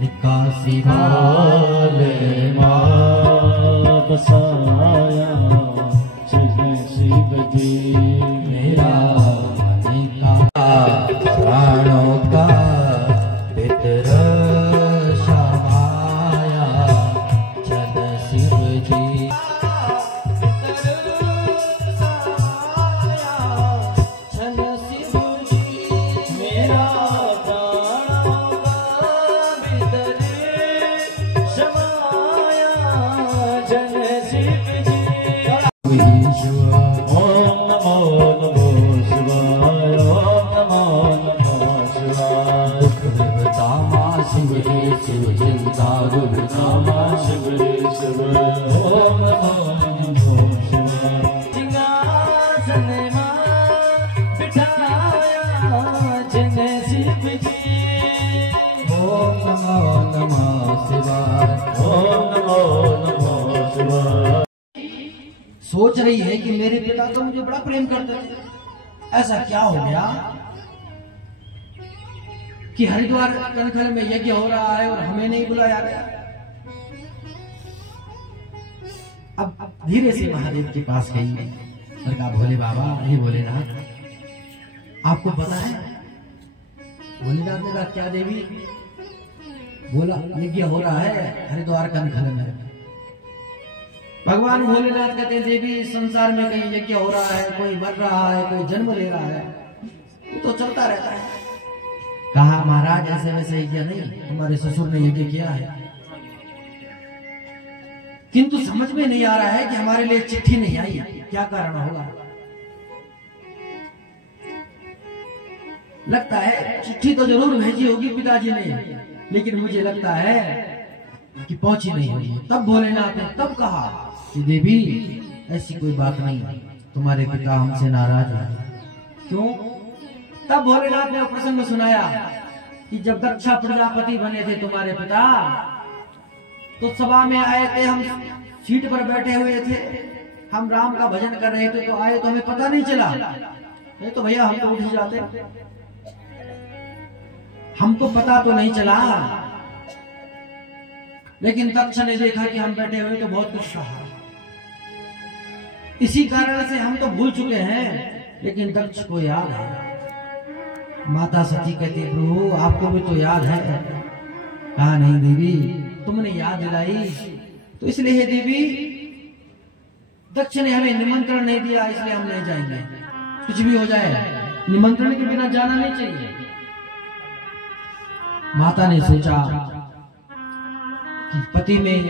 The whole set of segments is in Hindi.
निकासी वाले माँ बसाया चले शिव जी मेरा प्राणों का पितर समाया चले शिव जी चले शिव जी मेरा शिव चिंता गुरुनामा शिव रे शिव ओम नमो शिवाय सिंहासन बिठाया जिन शिव जी ओम नमो शिवाय ओम नमो शिवाय। सोच रही है कि मेरे पिता तो मुझे बड़ा प्रेम करते थे, ऐसा क्या हो गया कि हरिद्वार कनखल में यज्ञ हो रहा है और हमें नहीं बुलाया गया। अब धीरे से महादेव के पास गई और कहा, भोले बाबा, ये भोलेनाथ, आपको पता है? भोलेनाथ ने कहा, क्या देवी? बोला, यज्ञ हो रहा है हरिद्वार कनखल में। भगवान भोलेनाथ कहते हैं, देवी, संसार में कहीं यज्ञ हो रहा है, कोई मर रहा है, कोई जन्म ले रहा है, ये तो चलता रहता है। कहा, महाराज, ऐसे वैसे यज्ञ नहीं, हमारे ससुर ने यज्ञ किया है, किंतु समझ में नहीं आ रहा है कि हमारे लिए चिट्ठी नहीं आई, क्या कारण होगा? लगता है चिट्ठी तो जरूर भेजी होगी पिताजी ने, लेकिन मुझे लगता है कि पहुंची नहीं होगी। तब भोलेनाथ ने तब कहा कि देवी, ऐसी कोई बात नहीं, तुम्हारे पिता हमसे नाराज है। क्यों? तब भोलेनाथ ने प्रसंग सुनाया कि जब दक्षा प्रजापति बने थे तुम्हारे पिता, तो सभा में आए थे, हम सीट पर बैठे हुए थे, हम राम का भजन कर रहे थे, तो आए तो हमें पता नहीं चला, नहीं तो भैया हम तो उठ ही जाते, हमको पता तो नहीं चला। लेकिन दक्ष ने देखा कि हम बैठे हुए, तो बहुत कुछ कहा। इसी कारण से हम तो भूल चुके हैं, लेकिन दक्ष को याद है। माता सती कहती, प्रभु, आपको भी तो याद है। कहा, नहीं देवी, तुमने याद दिलाई, तो इसलिए देवी, दक्ष ने हमें निमंत्रण नहीं दिया, इसलिए हम नहीं जाएंगे। कुछ भी हो जाए, निमंत्रण के बिना जाना नहीं चाहिए। माता ने सोचा कि पति में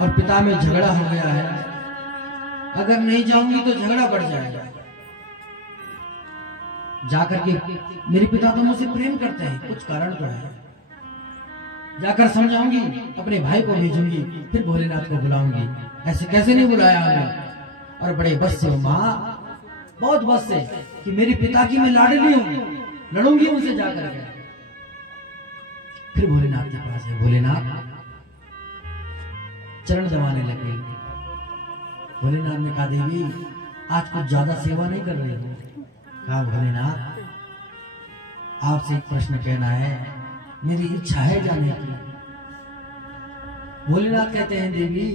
और पिता में झगड़ा हो गया है, अगर नहीं जाऊंगी तो झगड़ा बढ़ जाएगा। जाकर के, मेरे पिता तो मुझसे प्रेम करते हैं, कुछ कारण तो है, जाकर समझाऊंगी, अपने भाई को भेजूंगी, फिर भोलेनाथ को बुलाऊंगी। ऐसे कैसे नहीं बुलाया हमें? और बड़े बस से माँ, बहुत बस से, कि मेरे पिता की मैं लाडली हूं, लड़ूंगी उनसे जाकर के। फिर भोलेनाथ के पास है, भोलेनाथ चरण दबाने लगे। भोलेनाथ ने कहा, देवी, आज कुछ ज्यादा सेवा नहीं कर रही हो। कहा, भोलेनाथ, आपसे एक प्रश्न कहना है, मेरी इच्छा है जाने की। भोलेनाथ कहते हैं, देवी,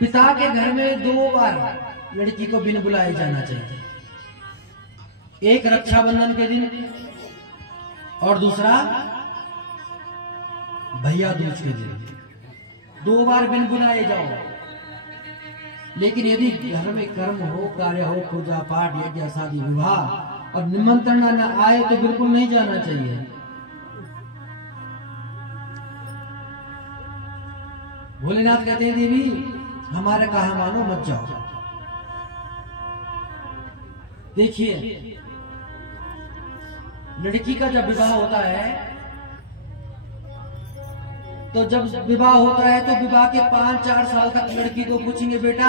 पिता के घर में 2 बार लड़की को बिन बुलाए जाना चाहिए, एक रक्षाबंधन के दिन और दूसरा भैया दूज के दिन। 2 बार बिन बुलाए जाओ। लेकिन यदि घर में कर्म हो, कार्य हो, पूजा पाठ, यज्ञ, शादी, विवाह, और निमंत्रण न आए तो बिल्कुल नहीं जाना चाहिए। भोलेनाथ कहते हैं, देवी, हमारा कहा मानो, मत जाओ। देखिए, लड़की का जब विवाह होता है, तो जब विवाह होता है तो विवाह के 5-4 साल तक लड़की को पूछेंगे, बेटा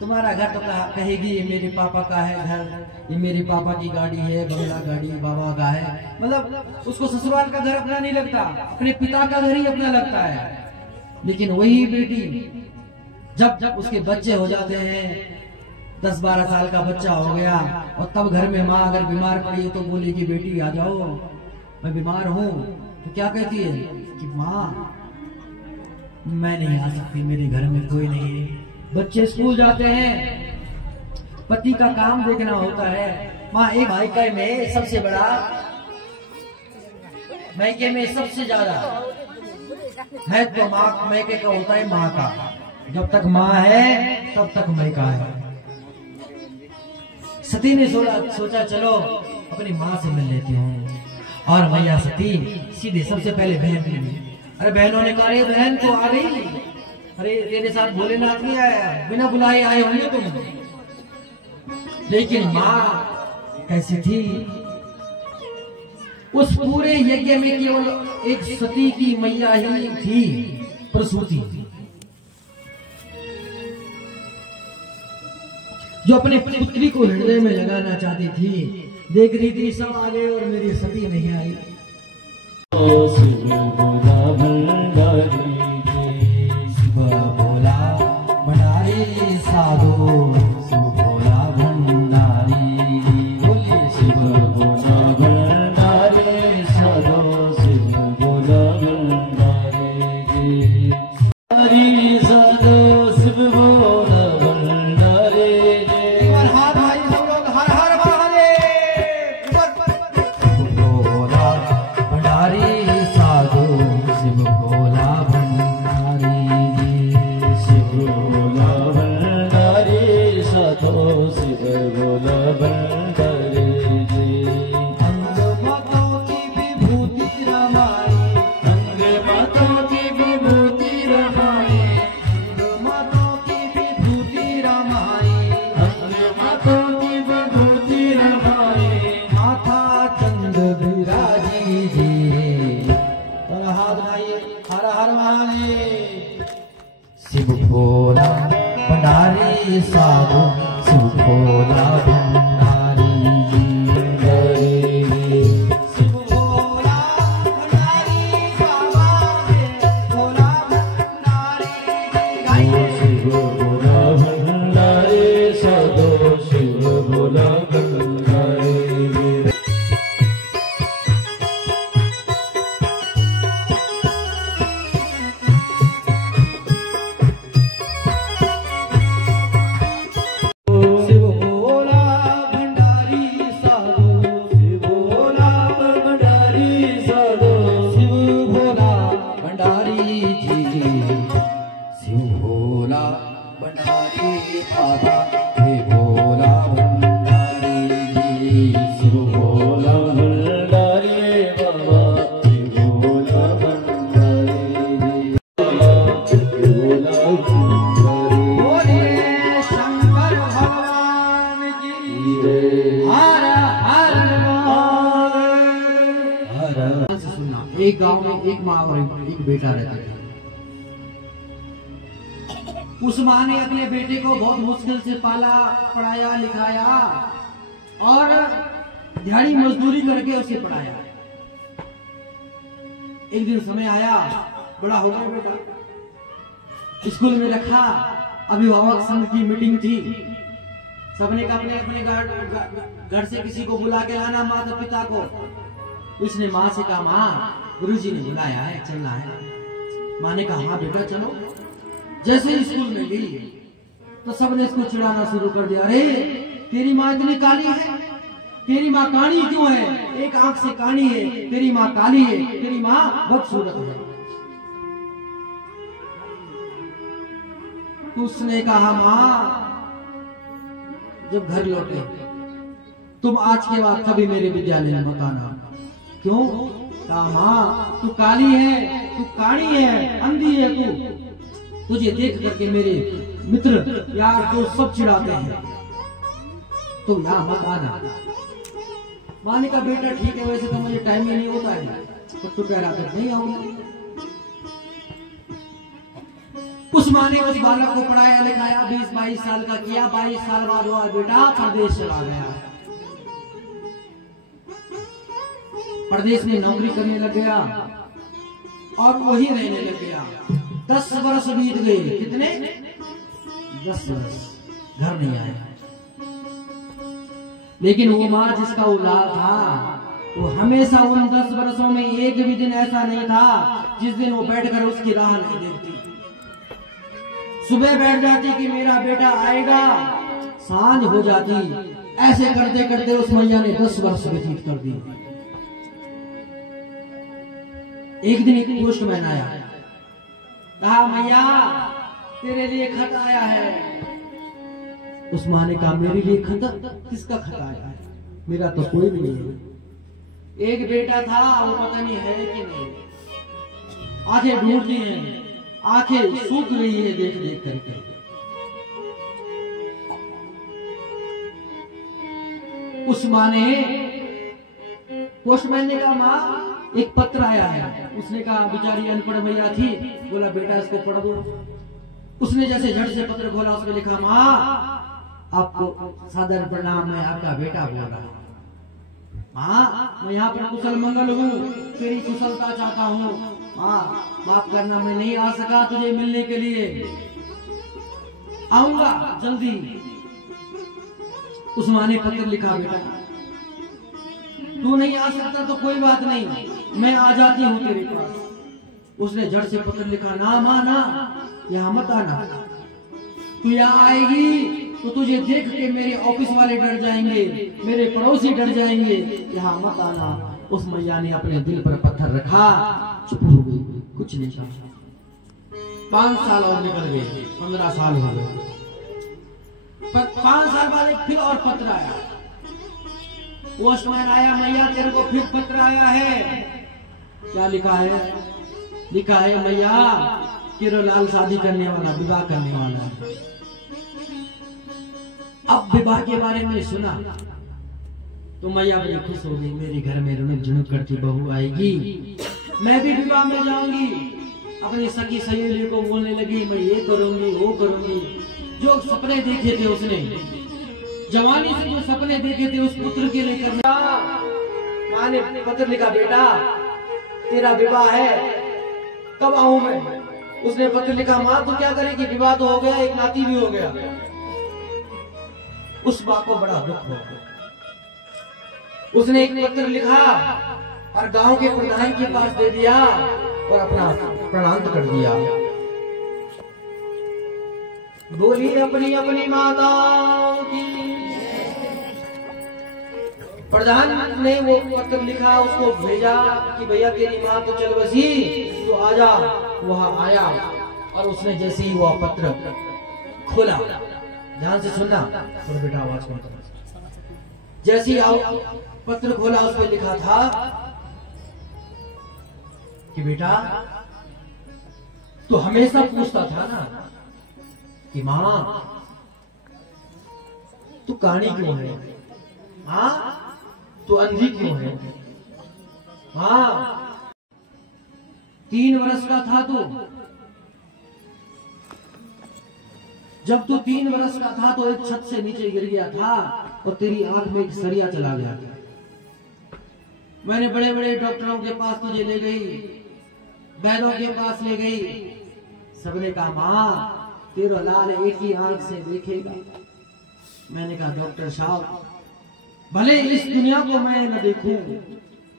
तुम्हारा घर, तो कहेगी ये मेरे पापा का है घर, ये मेरे पापा की गाड़ी है, बंगला गाड़ी बाबा का है। मतलब उसको ससुराल का घर अपना नहीं लगता, अपने पिता का घर ही अपना लगता है। लेकिन वही बेटी जब उसके बच्चे हो जाते हैं 10-12 साल का बच्चा हो गया और तब घर में माँ अगर बीमार पड़ी है तो बोली कि बेटी आ जाओ, मैं बीमार हूँ, तो क्या कहती है कि माँ मैं नहीं आ सकती, मेरे घर में कोई नहीं है। बच्चे स्कूल जाते हैं, पति का काम देखना होता है। माँ एक मायके में सबसे बड़ा, मायके में सबसे ज्यादा है तो माँ मायके का होता है, माँ का। जब तक माँ है तब तक मायका है। सती ने सोचा चलो अपनी माँ से मिल लेती हूँ, और मैया सती सीधे सबसे पहले बहन मिली। अरे बहनों ने कहा अरे बहन तो आ गई, अरे तेरे साथ भोलेनाथ नहीं आया, बिना बुलाए आए होंगे तुम। लेकिन माँ कैसी थी, उस पूरे यज्ञ में केवल एक सती की मैया ही थी, प्रसूति, जो अपने पुत्री को हृदय में लगाना चाहती थी। देख रही थी सब आ गए और मेरी सती नहीं आई। शिव भोला भंडारी, शिव भोला भंडारी साधु, शिव भोला भंडारी, बोलिए शिव भोला भंडारी साधो, शिव भोला भंडारी, हरि साधो शिव भोला भंडारी। हाथ भाई सब लोग हर हर महादेव। शिव भोला भंडारी साधु, शिव भोला भंडारी, शिव भोला भंडारी साधो, शिव भोला भंडारी। अंग मतों की विभूति रमाई, अंग मातों की विभूति रमाई, अंग मतों की विभूति रमाई, अंग मातों की विभूति रमाई। माथा चंद विराजी जी। और हाथ भाई हर हर महादेव। शिव भोला भंडारी साधु, शिव भोला भंडारी, शिव भोला भंडारी साधु, भोला भंडारी। शिव भोला भंडारी साधो, शिव भोला भंडारी। शिव भोला भंडारी साधु, शिव भोला भंडारी साधो, शिव भोला भंडारी जी। शिव भोला भंडारी दादा, हे भोला भंडारी जी। शिव भोला भंडारी बाबा, शिव भोला भंडारी, शिव भोला भंडारी। बोलिए शंकर भगवान की हर हर महादेव। सुनना, एक गांव में एक माँ और एक बेटा रहते थे। उस माँ ने अपने बेटे को बहुत मुश्किल से पाला, पढ़ाया, लिखाया और दिहाड़ी मजदूरी करके उसे पढ़ाया। एक दिन समय आया, बड़ा हो गया बेटा, स्कूल में रखा। अभिभावक संघ की मीटिंग थी, सबने का अपने अपने घर से किसी को बुला के लाना, माता पिता को। उसने माँ से कहा माँ गुरुजी ने बुलाया है, चलना है। माँ ने कहा हाँ बेटा चलो। जैसे ही स्कूल में गई तो सबने इसको चिढ़ाना शुरू कर दिया, अरे तेरी माँ इतनी काली है, तेरी माँ काली क्यों है, एक आंख से काली है, तेरी माँ काली है, तेरी माँ बदसूरत है। तो उसने कहा माँ जब घर लौटे तुम आज के बाद कभी मेरे विद्यालय में मत आना। क्यों? कहा माँ तू काली है, तू काली है, अंधी है तू, तुझे देख करके मेरे मित्र यार दोस्त सब चिढ़ाते हैं, तुम यहाँ मत आना। माँ ने कहा बेटा ठीक है, वैसे तो मुझे टाइम ही नहीं होता है, तो तू कह रहा था नहीं आऊंगा। उस माँ ने उस बालक को पढ़ाया लिखाया, 20-22 साल का किया। 22 साल बाद हुआ बेटा प्रदेश चला गया, प्रदेश में नौकरी करने लग गया और वही रहने लग गया। 10 वर्ष बीत गए। कितने? 10 वर्ष। घर नहीं आया। लेकिन वो माँ जिसका औलाद था वो हमेशा उन 10 वर्षों में एक भी दिन ऐसा नहीं था जिस दिन वो बैठकर उसकी राह नहीं देखती। सुबह बैठ जाती कि मेरा बेटा आएगा, सांझ हो जाती। ऐसे करते करते उस मैया ने 10 वर्ष व्यतीत कर दी। एक दिन एक पोस्टमैन आया, कहा मैया तेरे लिए खत आया है। उस माँ ने कहा मेरे लिए खत? किसका खत आया है? मेरा तो कोई नहीं है। एक बेटा था, वो पता नहीं है कि नहीं। आंखें ढूंढती हैं, आंखें सूख रही है देख देख करके। उस माँ ने, पोस्टमैन ने कहा माँ एक पत्र आया है। उसने कहा बेचारी अनपढ़ मैया थी, बोला बेटा इसको पढ़ दो। उसने जैसे झट से पत्र खोला, उसमें लिखा माँ आपको सादर प्रणाम है, आपका बेटा बोल रहा है। माँ मैं यहाँ पर कुशल मंगल हूँ, तेरी कुशलता चाहता हूँ। माँ माफ करना मैं नहीं आ सका तुझे मिलने के लिए, आऊंगा जल्दी। उस माँ ने पत्र लिखा बेटा तू नहीं आ सकता तो कोई बात नहीं, मैं आ जाती हूँ तेरे पास। उसने झट से पत्र लिखा ना माँ ना, यहाँ मत आना। तू यहाँ आएगी तो तुझे देख के मेरे ऑफिस वाले डर जाएंगे, मेरे पड़ोसी डर जाएंगे, यहाँ मत आना। उस मैया ने अपने दिल पर पत्थर रखा, चुप हो गई, कुछ नहीं कहा। 5 साल और निकल गए, 15 साल हो गए। 5 साल बाद फिर और पत्र आया। पोस्टमैन आया, मैया तेरे को फिर पत्र आया है। क्या लिखा है? लिखा है मैया किरोलाल शादी करने वाला, विवाह करने वाला है। अब विवाह के बारे में सुना तो मैया बड़ी खुश हो गई, मेरे घर में रुनुक झुनुक करती बहू आएगी, मैं भी विवाह में जाऊंगी। अपनी सखी सहेली को बोलने लगी मैं ये करूंगी वो करूंगी। जो सपने देखे थे उसने, जवानी से जो सपने देखे थे उस पुत्र के लिए करने। माँ ने पत्र लिखा बेटा तेरा विवाह है, कब आऊं मैं? उसने पत्र लिखा माँ तू क्या करेगी, विवाह तो हो गया, एक नाती भी हो गया। उस माँ को बड़ा दुख हो गया। उसने एक पत्र लिखा और गांव के प्रधान के पास दे दिया और अपना प्रणाम कर दिया। बोली अपनी अपनी माताओं की। प्रधान ने वो पत्र लिखा, उसको भेजा कि भैया तेरी माँ तो चल बसी, तो आजा। वहां आया और उसने जैसे ही वो पत्र खोला, ध्यान से सुनना थोड़ा बेटा, आवाज कम करो। जैसे ही पत्र खोला उसमें लिखा था कि बेटा तू हमेशा पूछता था ना कि माँ तू कानी क्यों है, माँ तू अंधी क्यों है। माँ 3 वर्ष का था तू, जब तू 3 वर्ष का था तो एक छत से नीचे गिर गया था और तेरी आंख में एक सरिया चला गया। मैंने बड़े बड़े डॉक्टरों के पास तुझे ले गई, वैद्यों के पास ले गई, सबने कहा माँ तेरा लाल एक ही आंख से देखेगा। मैंने कहा डॉक्टर साहब भले इस दुनिया को मैं न देखूं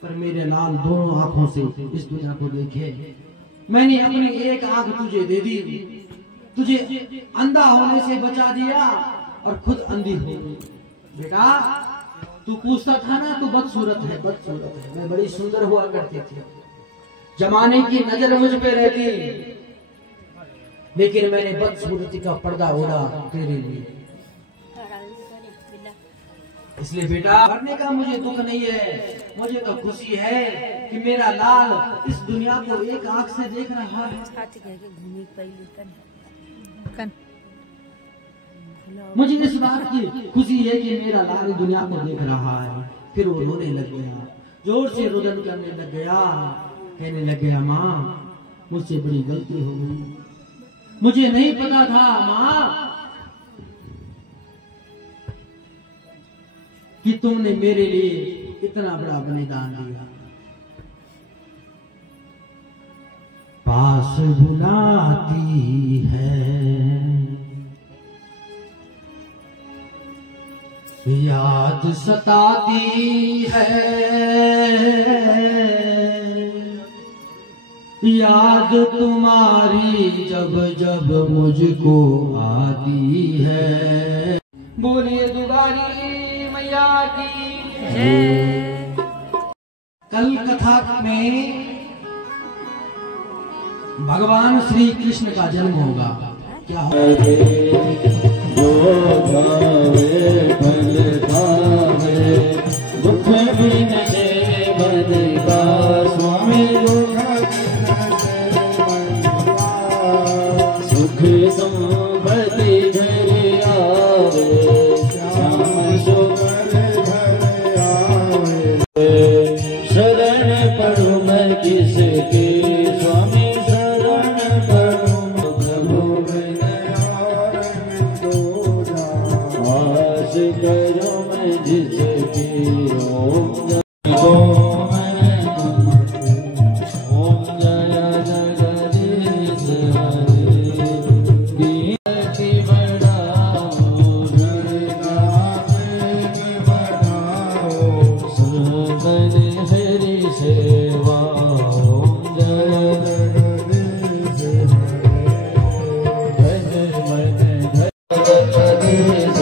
पर मेरे लाल दोनों आंखों से इस दुनिया को देखे। मैंने अपनी एक आंख तुझे दे दी, तुझे अंधा होने से बचा दिया और खुद अंधी हो गई। बेटा तू पूछता था ना तू बदसूरत है, बदसूरत है। मैं बड़ी सुंदर हुआ करती थी, जमाने की नजर मुझ पे रहती, लेकिन मैंने बदसूरती का पर्दा ओढ़ा तेरे लिए। इसलिए बेटा मरने का मुझे दुख नहीं है, मुझे तो खुशी है कि मेरा लाल इस दुनिया को एक आंख से देख रहा है। मुझे इस बात की खुशी है कि मेरा लाल दुनिया को देख रहा है। फिर वो रोने लग गया, जोर से रुदन करने लग गया, कहने लग गया माँ मुझसे बड़ी गलती हो गई, मुझे नहीं पता था माँ कि तुमने मेरे लिए इतना बड़ा बलिदान दिया। पास बुलाती है याद सताती है, याद तुम्हारी जब जब मुझको आती है। बोलिए दुगारी मैया की जय। कल कथा में भगवान श्री कृष्ण का जन्म होगा। क्या जो भावे फल खावे, दुख बिन से बदला स्वामी, सुख संपत्ति घर आवे, श्याम सुंदर घर आवे। शरण पढ़ू मैं किसकी स्वामी, शरण पढ़ू प्रभु आस करो मैं जिसकी। ओम जय जगदीश हरे, कीर्ति बढ़ाओ सदन हरि सेवा। ओम जय जगदीश हरे, जगदीश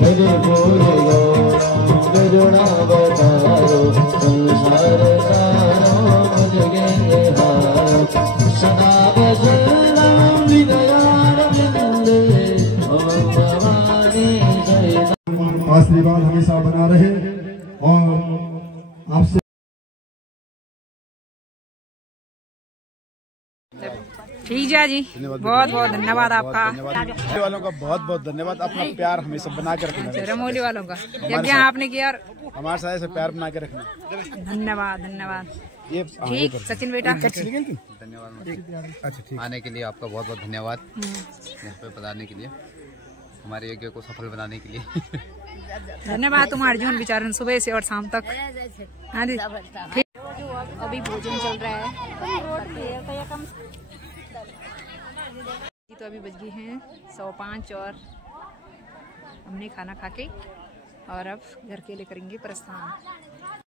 हरे बोलो करुणा बतारो, संसार सारो मुझे हारो, सदा बसराम विदयारविंदे, ओम भवानी जय। आशीर्वाद हमेशा बना रहे और आपसे ठीक है जी, बहुत बहुत धन्यवाद आपका। रमोली वालों का बहुत बहुत धन्यवाद। अपना प्यार हमेशा बना के रखना। रमोली वालों का यज्ञ आपने किया और हमारे साथ ऐसे प्यार बना के रखना। धन्यवाद धन्यवाद। ये ठीक सचिन बेटा, धन्यवाद। अच्छा ठीक। आने के लिए आपका बहुत बहुत धन्यवाद, यहाँ पे पधारने के लिए, हमारे यज्ञ को सफल बनाने के लिए। धन्यवाद तुम्हारे जीवन विचारण सुबह से और शाम तक। हाँ जी ठीक। अभी भोजन चल रहा है। तो अभी बज गई हैं 105 और हमने खाना खा के और अब घर के लिए करेंगे प्रस्थान।